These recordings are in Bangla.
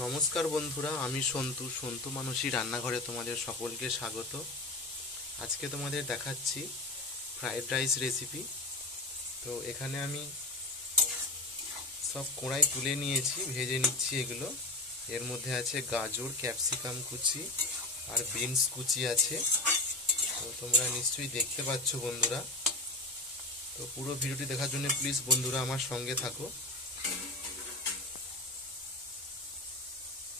নমস্কার বন্ধুরা, আমি সন্তু মানসী রান্নাঘরে তোমাদের সকলকে স্বাগত। আজকে তোমাদের দেখাচ্ছি ফ্রাইড রাইস রেসিপি। তো এখানে আমি সব কড়াই তুলে নিয়েছি, ভেজে নিচ্ছি এগুলো। এর মধ্যে আছে গাজর, ক্যাপসিকাম কুচি আর বিনস কুচি আছে। তো তোমরা নিশ্চয়ই দেখতে পাচ্ছ বন্ধুরা। তো পুরো ভিডিওটি দেখার জন্য প্লিজ বন্ধুরা আমার সঙ্গে থাকো।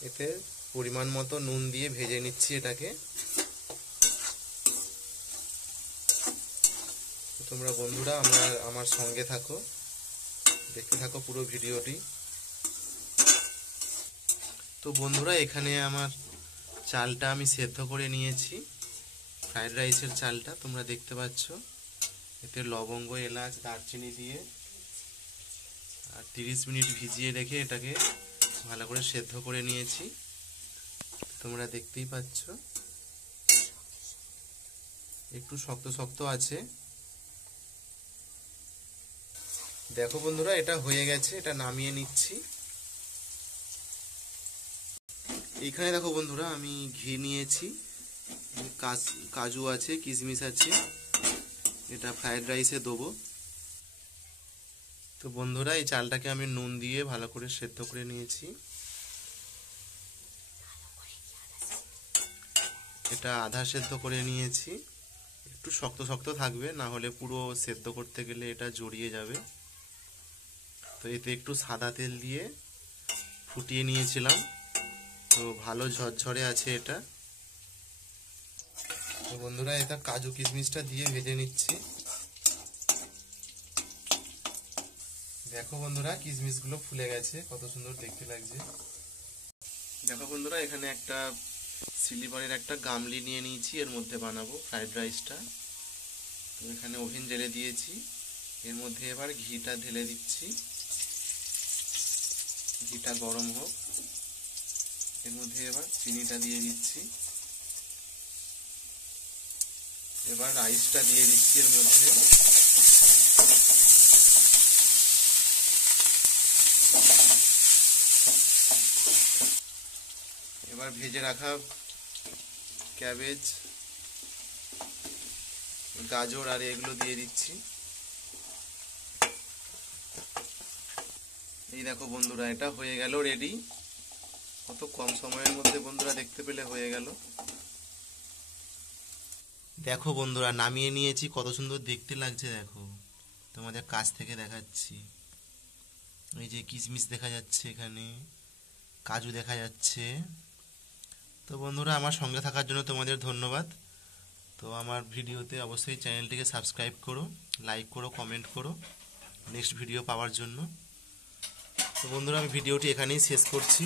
এতে পরিমাণ মতো নুন দিয়ে ভেজে নিচ্ছি এটাকে। তোমরা বন্ধুরা আমার সঙ্গে থাকো, দেখতে থাকো পুরো ভিডিওটি। তো বন্ধুরা এখানে আমার চালটা আমি সেদ্ধ করে নিয়েছি, ফ্রাইড রাইসের চালটা তোমরা দেখতে পাচ্ছ। এতে লবঙ্গ, এলাচ, দারচিনি দিয়ে আর 30 মিনিট ভিজিয়ে রেখে এটাকে ভালো করে সেদ্ধ করে নিয়েছি। তোমরা দেখতেই পাচ্ছ একটু শক্ত শক্ত আছে। দেখো বন্ধুরা, এটা হয়ে গেছে, এটা নামিয়ে নিচ্ছি। এইখানে দেখো বন্ধুরা, আমি ঘি নিয়েছি, কাজু আছে, কিশমিশ আছে, এটা ফ্রাইড রাইসে দেবো। তো বন্ধুরা এই চালটাকে আমি নুন দিয়ে ভালো করে সেদ্ধ করে নিয়েছি। এটা আধা সেদ্ধ করে নিয়েছি, একটু শক্ত শক্ত থাকবে, না হলে পুরো সেদ্ধ করতে গেলে এটা জড়িয়ে যাবে। তো এতে একটু সাদা তেল দিয়ে ফুটিয়ে নিয়েছিলাম, তো ভালো ঝরঝরে আছে এটা। তো বন্ধুরা এটা কাজু কিশমিশটা দিয়ে ভেজে নিচ্ছি। দেখো বন্ধুরা, কিশমিশগুলো ফুলে গেছে, কত সুন্দর দেখতে লাগছে। দেখো বন্ধুরা, এখানে একটা সিলিভারের একটা গামলি নিয়ে নিয়েছি, এর মধ্যে বানাবো ফ্রাইড রাইসটা। তো এখানে ওভেন জ্বেলে দিয়েছি, এর মধ্যে এবার ঘিটা ঢেলে দিচ্ছি। ঘিটা গরম হোক, এর মধ্যে এবার চিনিটা দিয়ে দিচ্ছি। এবার রাইসটা দিয়ে দিচ্ছি এর মধ্যে। এবার ভেজে রাখা ক্যাবেজ, গাজর আর এগুলো দিয়ে দিচ্ছি। এই দেখো বন্ধুরা, এটা হয়ে গেল রেডি। কত কম সময়ের মধ্যে বন্ধুরা দেখতে পেলে হয়ে গেল। দেখো বন্ধুরা, নামিয়ে নিয়েছি, কত সুন্দর দেখতে লাগছে। দেখো তোমাদের কাছ থেকে দেখাচ্ছি, এই যে কিশমিশ দেখা যাচ্ছে, এখানে কাজু দেখা যাচ্ছে। তো বন্ধুরা আমার সঙ্গে থাকার জন্য তোমাদের ধন্যবাদ। তো আমার ভিডিওতে অবশ্যই চ্যানেলটিকে সাবস্ক্রাইব করো, লাইক করো, কমেন্ট করো নেক্সট ভিডিও পাওয়ার জন্য। তো বন্ধুরা আমি ভিডিওটি এখানেই শেষ করছি।